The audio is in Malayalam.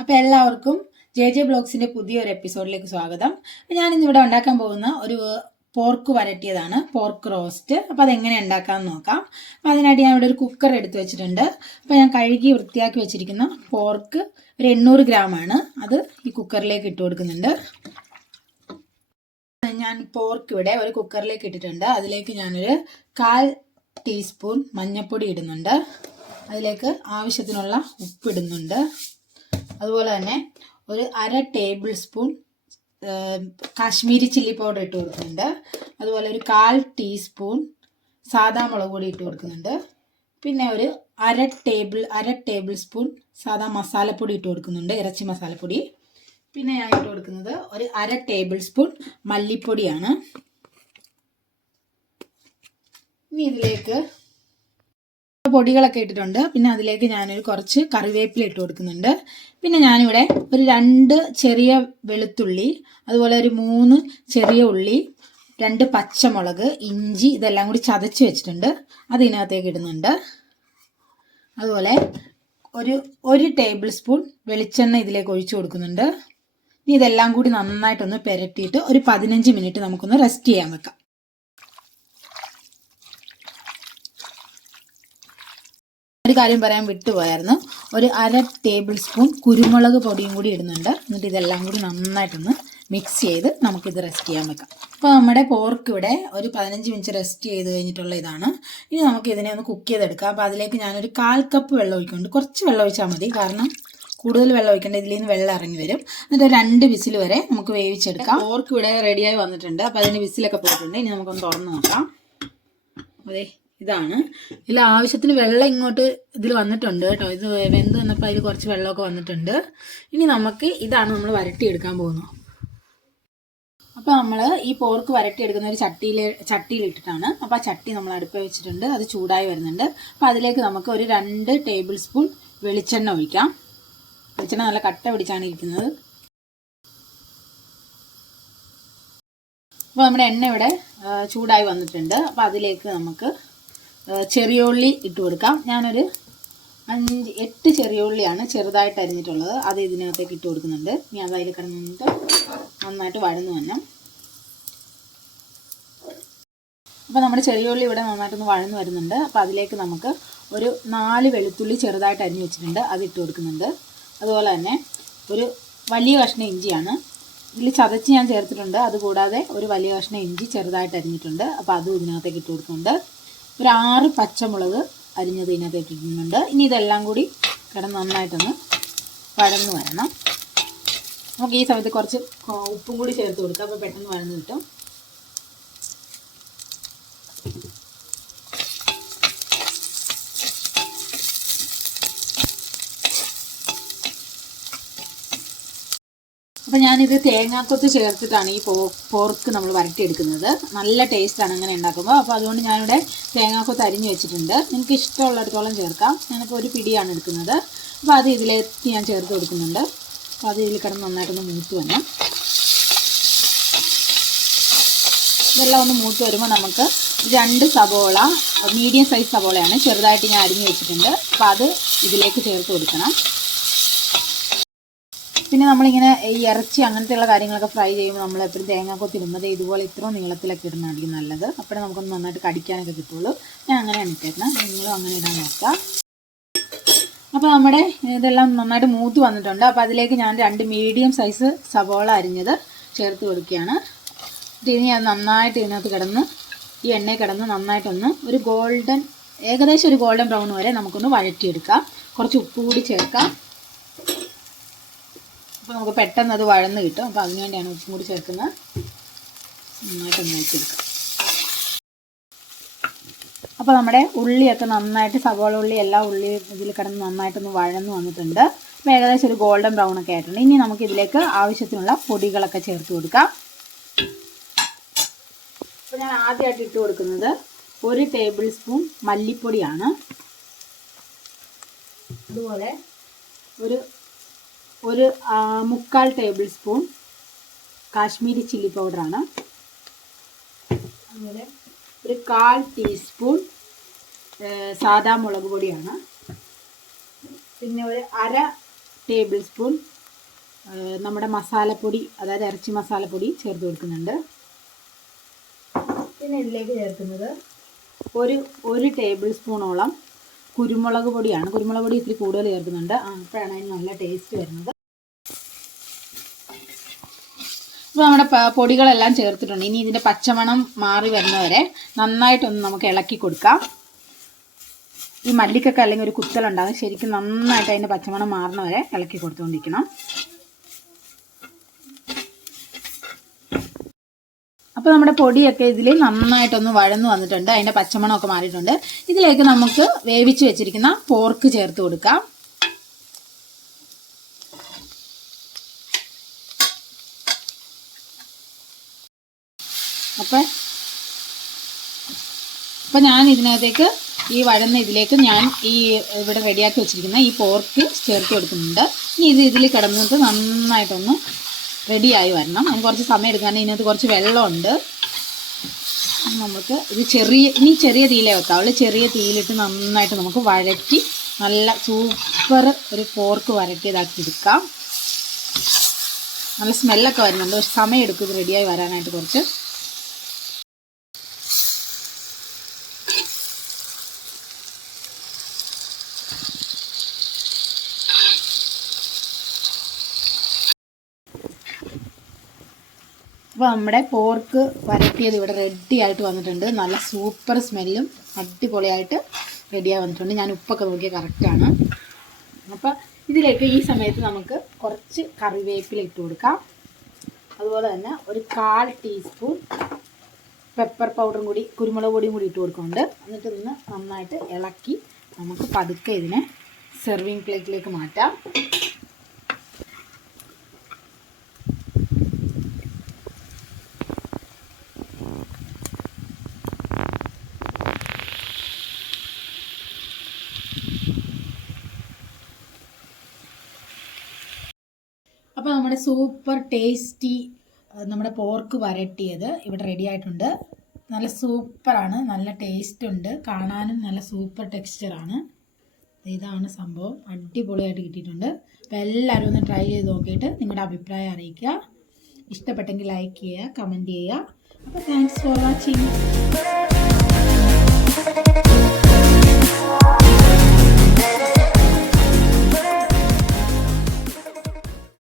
അപ്പോൾ എല്ലാവർക്കും JJ ബ്ലോഗ്സിൻ്റെ പുതിയൊരു എപ്പിസോഡിലേക്ക് സ്വാഗതം. ഞാനിന്നിവിടെ ഉണ്ടാക്കാൻ പോകുന്ന ഒരു പോർക്ക് വരട്ടിയതാണ്, പോർക്ക് റോസ്റ്റ്. അപ്പോൾ അതെങ്ങനെ ഉണ്ടാക്കാമെന്ന് നോക്കാം. അപ്പോൾ അതിനായിട്ട് ഞാൻ ഇവിടെ ഒരു കുക്കർ എടുത്ത് വെച്ചിട്ടുണ്ട്. അപ്പോൾ ഞാൻ കഴുകി വൃത്തിയാക്കി വെച്ചിരിക്കുന്ന പോർക്ക് ഒരു 800 ഗ്രാമാണ്. അത് ഈ കുക്കറിലേക്ക് ഇട്ട് കൊടുക്കുന്നുണ്ട്. ഞാൻ പോർക്ക് ഇവിടെ ഒരു കുക്കറിലേക്ക് ഇട്ടിട്ടുണ്ട്. അതിലേക്ക് ഞാനൊരു 1/4 ടീസ്പൂൺ മഞ്ഞൾപ്പൊടി ഇടുന്നുണ്ട്. അതിലേക്ക് ആവശ്യത്തിനുള്ള ഉപ്പിടുന്നുണ്ട്. അതുപോലെ തന്നെ ഒരു 1/2 table spoon Kashmiri chilli powder ഇട്ട് കൊടുക്കുന്നുണ്ട്. അതുപോലെ ഒരു 1/4 ടീസ്പൂൺ സാദാ മുളക് പൊടി ഇട്ട് കൊടുക്കുന്നുണ്ട്. പിന്നെ ഒരു 1/2 ടേബിൾ സ്പൂൺ സാദാ മസാലപ്പൊടി ഇട്ട് കൊടുക്കുന്നുണ്ട്, ഇറച്ചി മസാലപ്പൊടി. പിന്നെ ഞാൻ ഇട്ട് കൊടുക്കുന്നത് ഒരു 1/2 ടേബിൾ സ്പൂൺ മല്ലിപ്പൊടിയാണ്. ഇനി ഇതിലേക്ക് പൊടികളൊക്കെ ഇട്ടിട്ടുണ്ട്. പിന്നെ അതിലേക്ക് ഞാനൊരു കുറച്ച് കറിവേപ്പില ഇട്ട് കൊടുക്കുന്നുണ്ട്. പിന്നെ ഞാനിവിടെ ഒരു 2 ചെറിയ വെളുത്തുള്ളി, അതുപോലെ ഒരു 3 ചെറിയ ഉള്ളി, 2 പച്ചമുളക്, ഇഞ്ചി ഇതെല്ലാം കൂടി ചതച്ച് വെച്ചിട്ടുണ്ട്. അത് ഇതിനകത്തേക്ക് ഇടുന്നുണ്ട്. അതുപോലെ ഒരു ടേബിൾ സ്പൂൺ വെളിച്ചെണ്ണ ഇതിലേക്ക് ഒഴിച്ചു കൊടുക്കുന്നുണ്ട്. ഇനി ഇതെല്ലാം കൂടി നന്നായിട്ടൊന്ന് പുരട്ടിയിട്ട് ഒരു 15 മിനിറ്റ് നമുക്കൊന്ന് റെസ്റ്റ് ചെയ്യാൻ വെക്കാം. ഒരു കാര്യം പറയാൻ വിട്ടുപോയായിരുന്നു, ഒരു 1/2 ടേബിൾ സ്പൂൺ കുരുമുളക് പൊടിയും കൂടി ഇടുന്നുണ്ട്. എന്നിട്ട് ഇതെല്ലാം കൂടി നന്നായിട്ടൊന്ന് മിക്സ് ചെയ്ത് നമുക്കിത് റെസ്റ്റ് ചെയ്യാൻ വെക്കാം. അപ്പോൾ നമ്മുടെ പോർക്ക് ഇവിടെ ഒരു 15 മിനിറ്റ് റെസ്റ്റ് ചെയ്ത് കഴിഞ്ഞിട്ടുള്ള ഇതാണ്. ഇനി നമുക്ക് ഇതിനെ ഒന്ന് കുക്ക് ചെയ്തെടുക്കാം. അപ്പോൾ അതിലേക്ക് ഞാനൊരു 1/4 കപ്പ് വെള്ളം ഒഴിക്കുന്നുണ്ട്. കുറച്ച് വെള്ളം ഒഴിച്ചാൽ മതി, കാരണം കൂടുതൽ വെള്ളം ഒഴിക്കേണ്ട, ഇതിൽ നിന്ന് വെള്ളം ഇറങ്ങി വരും. എന്നിട്ട് 2 വിസിൽ വരെ നമുക്ക് വേവിച്ചെടുക്കാം. പോർക്ക് ഇവിടെ റെഡിയായി വന്നിട്ടുണ്ട്. അപ്പോൾ അതിന് വിസിലൊക്കെ പോയിട്ടുണ്ട്. ഇനി നമുക്കൊന്ന് തുറന്ന് നോക്കാം. അതെ, ഇതാണ്. ഇതിൽ ആവശ്യത്തിന് വെള്ളം ഇങ്ങോട്ട് ഇതിൽ വന്നിട്ടുണ്ട് കേട്ടോ. ഇത് വെന്ത് വന്നപ്പോൾ അതിൽ കുറച്ച് വെള്ളമൊക്കെ വന്നിട്ടുണ്ട്. ഇനി നമുക്ക് ഇതാണ് നമ്മൾ വരട്ടിയെടുക്കാൻ പോകുന്നത്. അപ്പോൾ നമ്മൾ ഈ പോർക്ക് വരട്ടിയെടുക്കുന്ന ഒരു ചട്ടിയിൽ ഇട്ടിട്ടാണ്. അപ്പോൾ ആ ചട്ടി നമ്മൾ അടുപ്പ് വെച്ചിട്ടുണ്ട്. അത് ചൂടായി വരുന്നുണ്ട്. അപ്പോൾ അതിലേക്ക് നമുക്ക് ഒരു 2 ടേബിൾ സ്പൂൺ വെളിച്ചെണ്ണ ഒഴിക്കാം. വെളിച്ചെണ്ണ നല്ല കട്ട പിടിച്ചാണ് ഇരിക്കുന്നത്. അപ്പോൾ നമ്മുടെ എണ്ണ ഇവിടെ ചൂടായി വന്നിട്ടുണ്ട്. അപ്പോൾ അതിലേക്ക് നമുക്ക് ചെറിയ ഉള്ളി ഇട്ട് കൊടുക്കാം. ഞാനൊരു 8 ചെറിയ ഉള്ളിയാണ് ചെറുതായിട്ട് അരിഞ്ഞിട്ടുള്ളത്. അത് ഇതിനകത്തേക്ക് ഇട്ട് കൊടുക്കുന്നുണ്ട്. ഇനി അത് അതിൽ കിടന്നിട്ട് നന്നായിട്ട് വഴന്നു വരണം. അപ്പോൾ നമ്മുടെ ചെറിയ ഉള്ളി ഇവിടെ നന്നായിട്ടൊന്ന് വഴന്നു വരുന്നുണ്ട്. അപ്പോൾ അതിലേക്ക് നമുക്ക് ഒരു 4 വെളുത്തുള്ളി ചെറുതായിട്ട് അരിഞ്ഞ് വെച്ചിട്ടുണ്ട്, അത് ഇട്ട് കൊടുക്കുന്നുണ്ട്. അതുപോലെ തന്നെ ഒരു വലിയ കഷ്ണം ഇഞ്ചിയാണ് ഇതിൽ ചതച്ച് ഞാൻ ചേർത്തിട്ടുണ്ട്. അതുകൂടാതെ ഒരു വലിയ കഷ്ണം ഇഞ്ചി ചെറുതായിട്ട് അരിഞ്ഞിട്ടുണ്ട്. അപ്പോൾ അതും ഇതിനകത്തേക്ക് ഇട്ട് കൊടുക്കുന്നുണ്ട്. ഒരു 6 പച്ചമുളക് അരിഞ്ഞത് ഇതിനകത്തേക്ക് ഇടുന്നുണ്ട്. ഇനി ഇതെല്ലാം കൂടി കിടന്ന് നന്നായിട്ടൊന്ന് വഴന്ന് വരണം. നമുക്ക് ഈ സമയത്ത് കുറച്ച് ഉപ്പും കൂടി ചേർത്ത് കൊടുക്കാം. അപ്പോൾ പെട്ടെന്ന് വഴന്ന് കിട്ടും. അപ്പോൾ ഞാനിത് തേങ്ങാക്കൊത്ത് ചേർത്തിട്ടാണ് ഈ പോർക്ക് നമ്മൾ വരട്ടിയെടുക്കുന്നത്. നല്ല ടേസ്റ്റാണ് അങ്ങനെ ഉണ്ടാക്കുമ്പോൾ. അപ്പോൾ അതുകൊണ്ട് ഞാനിവിടെ തേങ്ങാക്കൊത്ത് അരിഞ്ഞ് വെച്ചിട്ടുണ്ട്. നിങ്ങൾക്ക് ഇഷ്ടമുള്ളിടത്തോളം ചേർക്കാം. ഞാനിപ്പോൾ ഒരു പിടിയാണ് എടുക്കുന്നത്. അപ്പോൾ അത് ഇതിലേക്ക് ഞാൻ ചേർത്ത് കൊടുക്കുന്നുണ്ട്. അപ്പോൾ അത് ഇതിൽ കിടന്ന് നന്നായിട്ടൊന്ന് മൂത്ത് വരണം. ഇതെല്ലാം ഒന്ന് മൂത്ത് വരുമ്പോൾ നമുക്ക് 2 സവോള, മീഡിയം സൈസ് സവോളയാണ്, ചെറുതായിട്ട് ഞാൻ അരിഞ്ഞ് വെച്ചിട്ടുണ്ട്. അപ്പോൾ അത് ഇതിലേക്ക് ചേർത്ത് കൊടുക്കണം. പിന്നെ നമ്മളിങ്ങനെ ഈ ഇറച്ചി അങ്ങനത്തെയുള്ള കാര്യങ്ങളൊക്കെ ഫ്രൈ ചെയ്യുമ്പോൾ നമ്മൾ എപ്പോഴും തേങ്ങാക്കൊത്ത് ഇടുന്നത് ഇതുപോലെ ഇത്രയും നീളത്തിലൊക്കെ ഇടുന്നതായിരിക്കും നല്ലത്. അപ്പോഴേ നമുക്കൊന്ന് നന്നായിട്ട് കടിക്കാനൊക്കെ കിട്ടുള്ളൂ. ഞാൻ അങ്ങനെയാണ് ഇട്ടേക്കണം. നിങ്ങളും അങ്ങനെ ഇടാൻ നോക്കാം. അപ്പോൾ നമ്മുടെ ഇതെല്ലാം നന്നായിട്ട് മൂത്ത് വന്നിട്ടുണ്ട്. അപ്പോൾ അതിലേക്ക് ഞാൻ 2 മീഡിയം സൈസ് സവോള അരിഞ്ഞത് ചേർത്ത് കൊടുക്കുകയാണ്. ഇനി അത് നന്നായിട്ട് ഇതിനകത്ത് കിടന്ന് ഈ എണ്ണയിൽ കിടന്ന് നന്നായിട്ടൊന്ന് ഏകദേശം ഒരു ഗോൾഡൻ ബ്രൗൺ വരെ നമുക്കൊന്ന് വഴറ്റിയെടുക്കാം. കുറച്ച് ഉപ്പ് കൂടി ചേർക്കാം. അപ്പോൾ നമുക്ക് പെട്ടെന്ന് അത് വഴന്ന് കിട്ടും. അപ്പോൾ അതിനുവേണ്ടിയാണ് ഉപ്പും കൂടി ചേർക്കുന്നത്. നന്നായിട്ടൊന്ന് വഴറ്റിയെടുക്കാം. അപ്പോൾ നമ്മുടെ ഉള്ളിയൊക്കെ നന്നായിട്ട് സവോള ഉള്ളി എല്ലാ ഉള്ളിയും ഇതിൽ കിടന്ന് നന്നായിട്ടൊന്ന് വഴന്ന് വന്നിട്ടുണ്ട്. അപ്പോൾ ഏകദേശം ഒരു ഗോൾഡൻ ബ്രൗൺ ഒക്കെ ആയിട്ടുണ്ട്. ഇനി നമുക്ക് ഇതിലേക്ക് ആവശ്യത്തിനുള്ള പൊടികളൊക്കെ ചേർത്ത് കൊടുക്കാം. അപ്പോൾ ഞാൻ ആദ്യമായിട്ട് ഇട്ട് കൊടുക്കുന്നത് 1 ടേബിൾ സ്പൂൺ മല്ലിപ്പൊടിയാണ്. അതുപോലെ ഒരു 1/4 ടേബിൾ സ്പൂൺ കാശ്മീരി ചില്ലി പൗഡറാണ്. അതുപോലെ ഒരു 1/4 ടീസ്പൂൺ സാദാ മുളക് പൊടിയാണ്. പിന്നെ ഒരു 1/2 ടേബിൾ സ്പൂൺ നമ്മുടെ മസാലപ്പൊടി, അതായത് ഇറച്ചി മസാലപ്പൊടി ചേർത്ത് കൊടുക്കുന്നുണ്ട്. പിന്നെ ഇതിലേക്ക് ചേർക്കുന്നത് ഒരു ടേബിൾ സ്പൂണോളം കുരുമുളക് പൊടിയാണ്. കുരുമുളക് പൊടി ഇത്തിരി കൂടുതൽ ചേർക്കുന്നുണ്ട്, അപ്പോഴാണ് അതിന് നല്ല ടേസ്റ്റ് വരുന്നത്. ഇപ്പോൾ നമ്മുടെ പൊടികളെല്ലാം ചേർത്തിട്ടുണ്ട്. ഇനി ഇതിൻ്റെ പച്ചമണം മാറി വരുന്നവരെ നന്നായിട്ടൊന്ന് നമുക്ക് ഇളക്കി കൊടുക്കാം. ഈ മല്ലിക്കൊക്കെ അല്ലെങ്കിൽ ഒരു കുത്തലുണ്ടാകും, ശരിക്കും നന്നായിട്ട് അതിൻ്റെ പച്ചമണം മാറുന്നവരെ ഇളക്കി കൊടുത്തുകൊണ്ടിരിക്കണം. അപ്പോൾ നമ്മുടെ പൊടിയൊക്കെ ഇതിൽ നന്നായിട്ടൊന്ന് വഴന്നു വന്നിട്ടുണ്ട്, അതിൻ്റെ പച്ചമണമൊക്കെ മാറിയിട്ടുണ്ട്. ഇതിലേക്ക് നമുക്ക് വേവിച്ച് വെച്ചിരിക്കുന്ന പോർക്ക് ചേർത്ത് കൊടുക്കാം. അപ്പം ഞാൻ ഇതിനകത്തേക്ക് ഈ വഴന്ന ഇതിലേക്ക് ഞാൻ ഈ ഇവിടെ റെഡിയാക്കി വെച്ചിരിക്കുന്ന ഈ പോർക്ക് ചേർത്ത് കൊടുക്കുന്നുണ്ട്. ഇനി ഇതിൽ കിടന്നിട്ട് നന്നായിട്ടൊന്ന് റെഡിയായി വരണം. അതിന് കുറച്ച് സമയം എടുക്കാൻ, ഇതിനകത്ത് കുറച്ച് വെള്ളമുണ്ട്. നമുക്ക് ഇത് ചെറിയ തീയിലേ വെക്കാവുള്ളൂ. ചെറിയ തീയിലിട്ട് നന്നായിട്ട് നമുക്ക് വഴറ്റി നല്ല സൂപ്പർ ഒരു പോർക്ക് വരട്ടിയതാക്കി എടുക്കാം. നല്ല സ്മെല്ലൊക്കെ വരുന്നുണ്ട്, പക്ഷെ സമയം എടുക്കും ഇത് റെഡിയായി വരാനായിട്ട് കുറച്ച്. അപ്പോൾ നമ്മുടെ പോർക്ക് വരട്ടിയത് ഇവിടെ റെഡി ആയിട്ട് വന്നിട്ടുണ്ട്. നല്ല സൂപ്പർ സ്മെല്ലും അടിപൊളിയായിട്ട് റെഡിയായി വന്നിട്ടുണ്ട്. ഞാൻ ഉപ്പൊക്കെ നോക്കിയാൽ കറക്റ്റാണ്. അപ്പോൾ ഇതിലേക്ക് ഈ സമയത്ത് നമുക്ക് കുറച്ച് കറിവേപ്പില ഇട്ട് കൊടുക്കാം. അതുപോലെ തന്നെ ഒരു 1/4 ടീസ്പൂൺ പെപ്പർ പൗഡറും കൂടി, കുരുമുളക് പൊടിയും കൂടി ഇട്ട് കൊടുക്കുന്നുണ്ട്. എന്നിട്ട് ഇന്ന് നന്നായിട്ട് ഇളക്കി നമുക്ക് പതുക്കെ ഇതിനെ സെർവിങ് പ്ലേറ്റിലേക്ക് മാറ്റാം. അപ്പോൾ നമ്മുടെ സൂപ്പർ ടേസ്റ്റി നമ്മുടെ പോർക്ക് വരട്ടിയത് ഇവിടെ റെഡി ആയിട്ടുണ്ട്. നല്ല സൂപ്പറാണ്, നല്ല ടേസ്റ്റ് ഉണ്ട്, കാണാനും നല്ല സൂപ്പർ ടെക്സ്ചറാണ്. ഇതാണ് സംഭവം, അടിപൊളിയായിട്ട് കിട്ടിയിട്ടുണ്ട്. അപ്പോൾ എല്ലാവരും ഒന്ന് ട്രൈ ചെയ്ത് നോക്കിയിട്ട് നിങ്ങളുടെ അഭിപ്രായം അറിയിക്കുക. ഇഷ്ടപ്പെട്ടെങ്കിൽ ലൈക്ക് ചെയ്യുക, കമൻറ്റ് ചെയ്യുക. അപ്പോൾ താങ്ക്സ് ഫോർ വാച്ചിങ്.